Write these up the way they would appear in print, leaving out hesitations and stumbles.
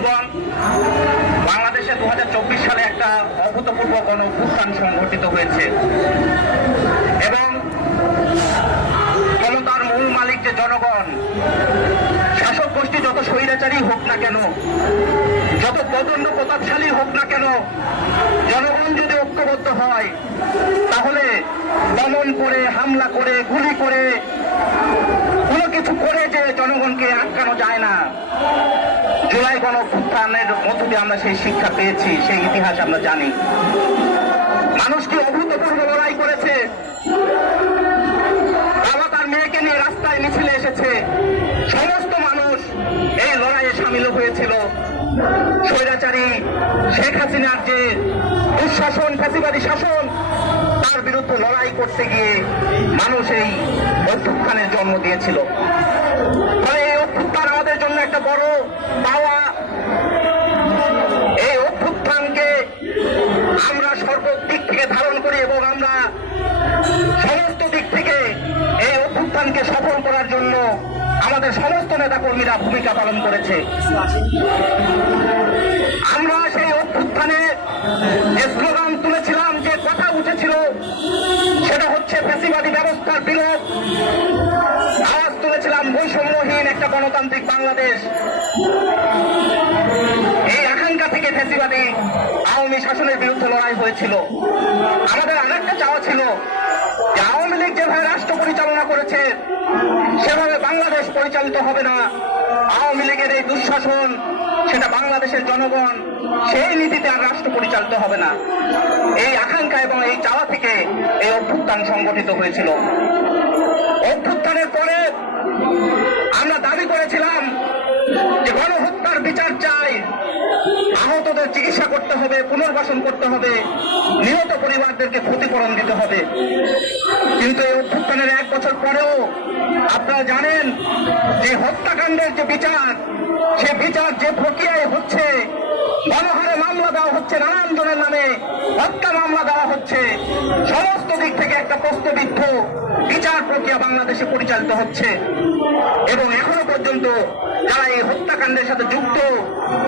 বন্ধুগণ, বাংলাদেশে 2024 সালে একটা অভূতপূর্ব গণঅভ্যুত্থান সংঘটিত হয়েছে এবং ক্ষমতার মূল মালিক যে জনগণ, শাসক গোষ্ঠী যত স্বৈরাচারী হোক না কেন, যত প্রচন্ড প্রতাপশালী হোক না কেন, জনগণ যদি ঐক্যবদ্ধ হয় তাহলে দমন করে, হামলা করে, গুলি করে, কোনো কিছু করে যে জনগণকে আটকানো যায় না। জুলাই গণঅভ্যুত্থানের মধ্য দিয়ে আমরা সেই শিক্ষা পেয়েছি, সেই ইতিহাস আমরা জানি। মানুষ কি অভূতপূর্ব লড়াই করেছে, বাবা তার মেয়েকে নিয়ে রাস্তায় মিছিলে এসেছে, সমস্ত মানুষ এই লড়াইয়ে সামিল হয়েছিল। স্বৈরাচারী শেখ হাসিনার যে দুঃশাসন, ফ্যাসিবাদী শাসন, তার বিরুদ্ধে লড়াই করতে গিয়ে মানুষ এই অভ্যুত্থানের জন্ম দিয়েছিল। ফলে এই অভ্যুত্থান আমাদের জন্য একটা বড় পাওয়া। এই অভ্যুত্থানকে আমরা সর্বদিক থেকে ধারণ করি এবং আমরা সমস্ত দিক থেকে এই অভ্যুত্থানকে সফল করার জন্য আমাদের সমস্ত নেতাকর্মীরা ভূমিকা পালন করেছে। আমরা সেই অভ্যুত্থানে যে স্লোগান তুলেছিলাম, যে কথা উঠেছিল, সেটা হচ্ছে ফ্যাসিবাদী ব্যবস্থার বিলোপ। আওয়াজ তুলেছিলাম বৈষম্যহীন একটা গণতান্ত্রিক বাংলাদেশ। এই আকাঙ্ক্ষা থেকে ফ্যাসিবাদী আওয়ামী শাসনের বিরুদ্ধে লড়াই হয়েছিল। আমাদের আরেকটা চাওয়া ছিল যে আওয়ামী লীগ যেভাবে রাষ্ট্র পরিচালনা করেছে সেভাবে বাংলাদেশ পরিচালিত হবে না। আওয়ামী লীগের এই দুঃশাসন, সেটা বাংলাদেশের জনগণ, সেই নীতিতে আর রাষ্ট্র পরিচালিত হবে না। এই আকাঙ্ক্ষা এবং এই চাওয়া থেকে এই অভ্যুত্থান সংগঠিত হয়েছিল। অভ্যুত্থানের পরে আমরা দাবি করেছিলাম যে গণহত্যার বিচার চাই, আহতদের চিকিৎসা করতে হবে, পুনর্বাসন করতে হবে, নিহত পরিবারদেরকে ক্ষতিপূরণ দিতে হবে। কিন্তু এই অভ্যুত্থানের 1 বছর পরেও আপনারা জানেন যে হত্যাকাণ্ডের যে বিচার, সে বিচার যে প্রক্রিয়ায় হচ্ছে, গণহারে মামলা দেওয়া হচ্ছে, নানান জনের নামে হত্যা মামলা দেওয়া হচ্ছে, সমস্ত দিক থেকে একটা প্রশ্নবিদ্ধ বিচার প্রক্রিয়া বাংলাদেশে পরিচালিত হচ্ছে। এবং এখনো পর্যন্ত যারা এই হত্যাকাণ্ডের সাথে যুক্ত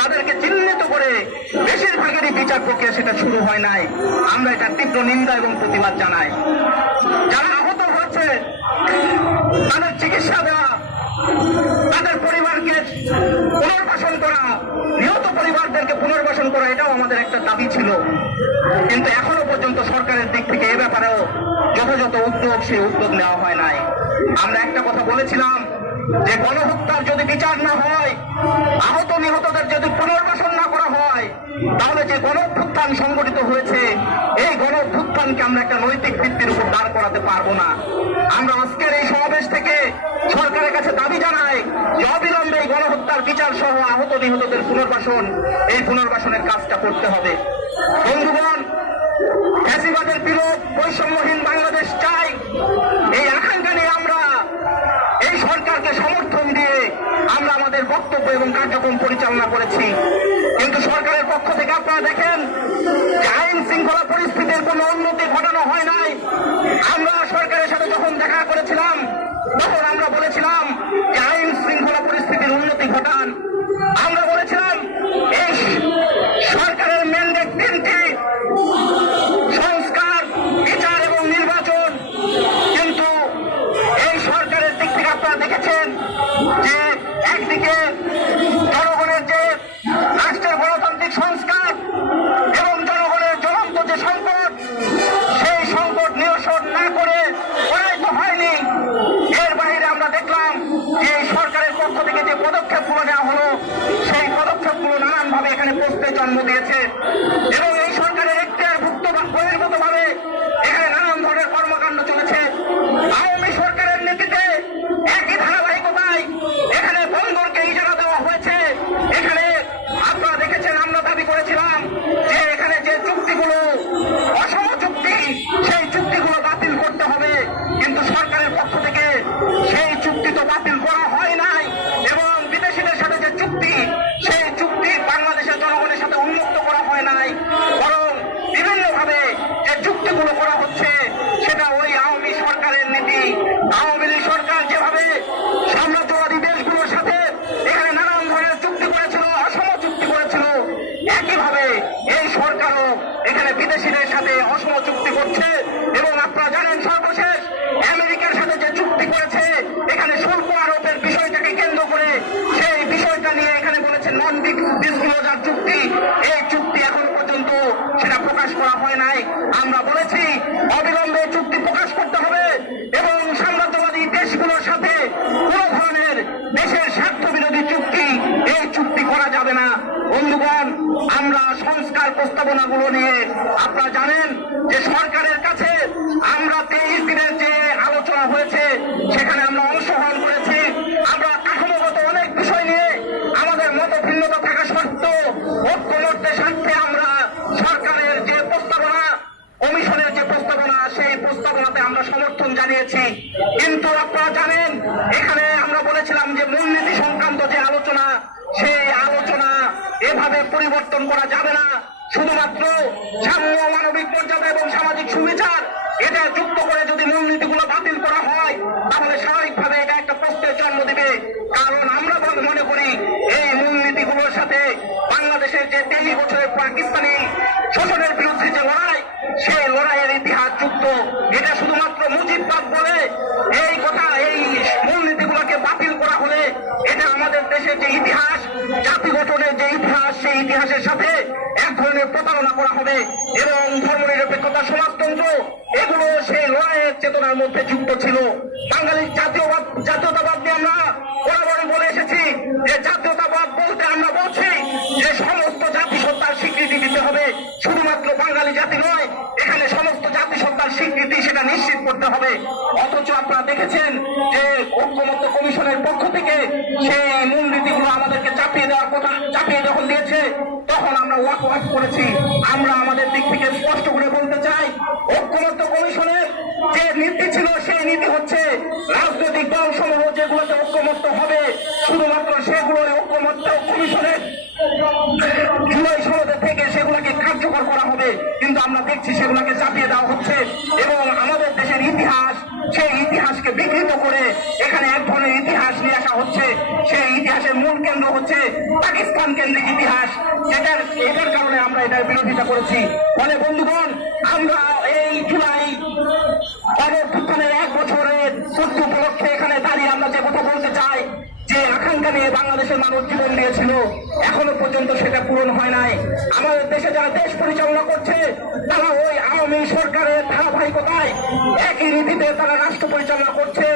তাদেরকে চিহ্নিত করে বেশিরভাগেরই বিচার প্রক্রিয়া সেটা শুরু হয় নাই। আমরা এটা তীব্র নিন্দা এবং প্রতিবাদ জানাই। যারা আহত হচ্ছে তাদের চিকিৎসা দেওয়া, তাদের পরিবারকে পুনর্বাসন করা, নিহত পরিবারদেরকে পুনর্বাসন করা, এটাও আমাদের একটা দাবি ছিল। কিন্তু এখনো পর্যন্ত সরকারের দিক থেকে এ ব্যাপারেও যথাযথ উদ্যোগ, সেই উদ্যোগ নেওয়া হয় নাই। আমরা একটা কথা বলেছিলাম যে গণহত্যার যদি বিচার না হয়, আহত নিহতদের যদি পুনর্বাসন না করা হয়, তাহলে যে গণঅভ্যুত্থান সংগঠিত হয়েছে, এই গণঅভ্যুত্থানকে আমরা একটা নৈতিক ভিত্তির উপর দাঁড় করাতে পারবো না। আমরা আজকের এই সমাবেশ থেকে সরকারের কাছে দাবি জানাই যে অবিলম্বে এই গণহত্যার বিচার সহ আহত নিহতদের পুনর্বাসন, এই পুনর্বাসনের কাজটা করতে হবে। বন্ধুগণ, ফ্যাসিবাদের বিলোপ, বৈষম্যহীন বাংলাদেশ চাই, এই আকাঙ্ক্ষা নিয়ে আমরা এই সরকারকে সমর্থন দিয়ে আমরা আমাদের বক্তব্য এবং কার্যক্রম পরিচালনা করেছি। কিন্তু সরকারের পক্ষ থেকে আপনারা দেখেন যে আইন শৃঙ্খলা পরিস্থিতির কোনো উন্নতি ঘটানো হয় নাই। আমরা সরকারের সাথে যখন দেখা করেছিলাম তখন আমরা বলেছিলাম যে আইন শৃঙ্খলা পরিস্থিতির উন্নতি ঘটান। আমরা বলেছিলাম এই সরকারের ম্যান্ডেট 3টি: সংস্কার, বিচার এবং নির্বাচন। কিন্তু এই সরকারের দিক থেকে আপনারা দেখেছেন যে একদিকে জনগণের যে রাষ্ট্রের গণতান্ত্রিক সংস্কার এবং জনগণের জ্বলন্ত যে সংকট, সেই সংকট নিরসন না করে ওরাই তো হয়নি। এর বাইরে আমরা দেখলাম যে এই সরকারের পক্ষ থেকে যে পদক্ষেপগুলো নেওয়া হলো, সেই পদক্ষেপগুলো নানানভাবে এখানে প্রশ্নের জন্ম দিয়েছে এবং এই সরকারের এখতিয়ারভুক্ত বা বহির্ভূত ভাবে এখানে নানান ধরনের কর্মকাণ্ড চলেছে। আওয়ামী সরকারের নীতিতে একই ধারাবাহিকতায় এখানে বন্দরকে ইজারা দেওয়া হয়েছে। এখানে আপনারা দেখেছেন, আমরা দাবি করেছিলাম যে এখানে যে চুক্তিগুলো অসম চুক্তি, সেই চুক্তিগুলো বাতিল করতে হবে। কিন্তু সরকারের পক্ষ থেকে সেই চুক্তি তো বাতিল করা হয় নাই এবং বিদেশিদের সাথে যে চুক্তি, সেই চুক্তি বাংলাদেশের জনগণের সাথে উন্মুক্ত করা হয় নাই। বিদেশিদের সাথে অসম চুক্তি করছে এবং আপনারা জানেন সর্বশেষ আমেরিকার সাথে যে চুক্তি করেছে এখানে শুল্ক আরোপের বিষয়টাকে কেন্দ্র করে সেই বিষয়টা নিয়ে এখানে বলেছে নন ডিসক্লোজার চুক্তি। এই চুক্তি এখন পর্যন্ত সেটা প্রকাশ করা হয় নাই। আমরা বলেছি অবিলম্বে চুক্তি প্রকাশ করতে হবে এবং সাম্রাজ্যবাদী দেশগুলোর সাথে কোন ধরনের দেশের স্বার্থ বিরোধী চুক্তি এই চুক্তি করা যাবে না। বন্ধুগণ, আমরা সংস্কার প্রস্তাবনাগুলো নিয়ে আপনারা জানেন যে সরকারের কাছে আমরা 23 দিনের যে আলোচনা হয়েছে সেখানে আমরা অংশগ্রহণ করেছি। আমরা কাঠামোগত অনেক বিষয় নিয়ে আমাদের মত ভিন্নতা থাকা সত্ত্বেও ঐক্যমত্যের স্বার্থে আমরা সরকারের যে প্রস্তাবনা, কমিশনের যে প্রস্তাবনা, সেই প্রস্তাবনাতে আমরা সমর্থন জানিয়েছি। কিন্তু আপনারা জানেন এখানে আমরা বলেছিলাম যে মূলনীতি সংক্রান্ত যে আলোচনা, সেই আলোচনা এভাবে পরিবর্তন করা যাবে না। শুধুমাত্র সাম্য, মানবিক মর্যাদা এবং সামাজিক সুবিচার এটা যুক্ত করে যদি মূলনীতিগুলো বাতিল করা হয় তাহলে স্বাভাবিকভাবে এটা একটা প্রশ্নের জন্ম দেবে। কারণ আমরা মনে করি এই মূলনীতিগুলোর সাথে বাংলাদেশের যে 23 বছরের পাকিস্তানি শোষণের বিরুদ্ধে যে লড়াই, সেই লড়াইয়ের ইতিহাস যুক্ত। এটা শুধুমাত্র মুজিববাদ বলে এই কথা, এই মূলনীতিগুলোকে বাতিল করা হলে এটা আমাদের দেশের যে ইতিহাস, জাতি গঠনের যে ইতিহাস, সেই ইতিহাসের সাথে এক ধরনের প্রতারণা করা হবে এবং ধর্মনিরপেক্ষতা, সমাজতন্ত্র এগুলো সেই লড়াইয়ের চেতনার মধ্যে যুক্ত ছিল। বাঙালির জাতীয়তাবাদ নিয়ে আমরা বরাবরই বলে এসেছি যে জাতীয়তাবাদ বলতে আমরা বলছি যে সমস্ত জাতিসত্তার স্বীকৃতি দিতে হবে। শুধুমাত্র বাঙালি জাতি নয়, এখানে সমস্ত জাতিসত্তার স্বীকৃতি সেটা নিশ্চিত করতে হবে। অথচ আপনারা দেখেছেন যে ঐক্যমত্য কমিশনের পক্ষ থেকে সেই মূলনীতিগুলো আমাদেরকে চাপিয়ে দেওয়ার কথা, চাপিয়ে যখন দিয়েছে তখন আমরা ওয়াক করেছি। আমরা আমাদের দিক থেকে স্পষ্ট করে বলতে চাই, ঐক্যমত্য কমিশনের যে নীতি ছিল সেই নীতি হচ্ছে রাজনৈতিক দল সমূহ যেগুলোতে ঐক্যমত্য হবে শুধুমাত্র সেগুলো ঐক্যমত্য কমিশনের জুলাই সনদের থেকে সেগুলোকে কার্যকর করা হবে। কিন্তু আমরা দেখছি সেগুলোকে চাপিয়ে দেওয়া হচ্ছে এবং আমাদের দেশের ইতিহাস, সেই ইতিহাসকে বিকৃত করে এখানে এক ধরনের ইতিহাস নিয়ে আসা হচ্ছে। সেই ইতিহাসের মূল কেন্দ্র হচ্ছে পাকিস্তান কেন্দ্রিক ইতিহাস। এটার কারণে আমরা এটার বিরোধিতা করেছি। ফলে বন্ধুগণ, আমরা এই জুলাই অভ্যুত্থানের 1 বছরের পূর্তি উপলক্ষে এখানে দাঁড়িয়ে আমরা যে কথা বলতে চাই, যে আকাঙ্ক্ষা নিয়ে বাংলাদেশের মানুষ জীবন দিয়েছিল এখনো পর্যন্ত সেটা পূরণ হয় নাই। আমাদের দেশে যারা দেশ পরিচালনা করছে তারা ওই আওয়ামী সরকারের ধারাবাহিকতায় একই নীতিতে তারা রাষ্ট্র পরিচালনা করছে।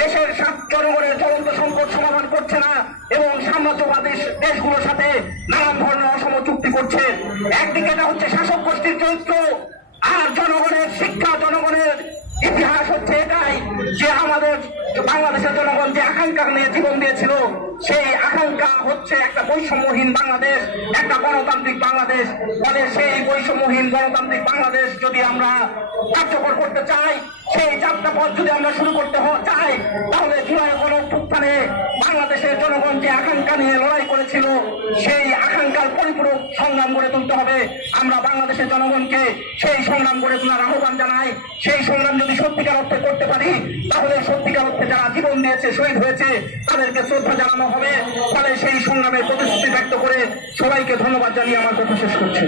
দেশের জনগণের জ্বলন্ত সংকট সমাধান করছে না এবং সাম্রাজ্যবাদী দেশগুলোর সাথে নানান ধরনের অসম চুক্তি করছে। একদিকে এটা হচ্ছে শাসক গোষ্ঠীর চরিত্র, আর জনগণের শিক্ষা, জনগণের ইতিহাস হচ্ছে এটাই যে আমাদের বাংলাদেশের জনগণ যে আকাঙ্ক্ষা নিয়ে জীবন দিয়েছিল সেই আকাঙ্ক্ষা হচ্ছে একটা বৈষম্যহীন বাংলাদেশ, একটা গণতান্ত্রিক বাংলাদেশ। ফলে সেই বৈষম্যহীন গণতান্ত্রিক বাংলাদেশ যদি আমরা কার্যকর করতে চাই, সেই যাত্রাপথ যদি আমরা শুরু করতে চাই, তাহলে জুলাই গণঅভ্যুত্থানে বাংলাদেশের জনগণ যে আকাঙ্ক্ষা নিয়ে লড়াই করেছিল সেই আকাঙ্ক্ষার পরিপূরক সংগ্রাম গড়ে তুলতে হবে। আমরা বাংলাদেশের জনগণকে সেই সংগ্রাম গড়ে তোলার আহ্বান জানাই। সেই সংগ্রাম যদি সত্যিকার অর্থে করতে পারি তাহলে সত্যিকার অর্থে যারা জীবন দিয়েছে, শহীদ হয়েছে, তাদেরকে শ্রদ্ধা জানানো হবে। ফলে সেই সংগ্রামের প্রতিশ্রুতি ব্যক্ত করে সবাইকে ধন্যবাদ জানিয়ে আমার কথা শেষ করছি।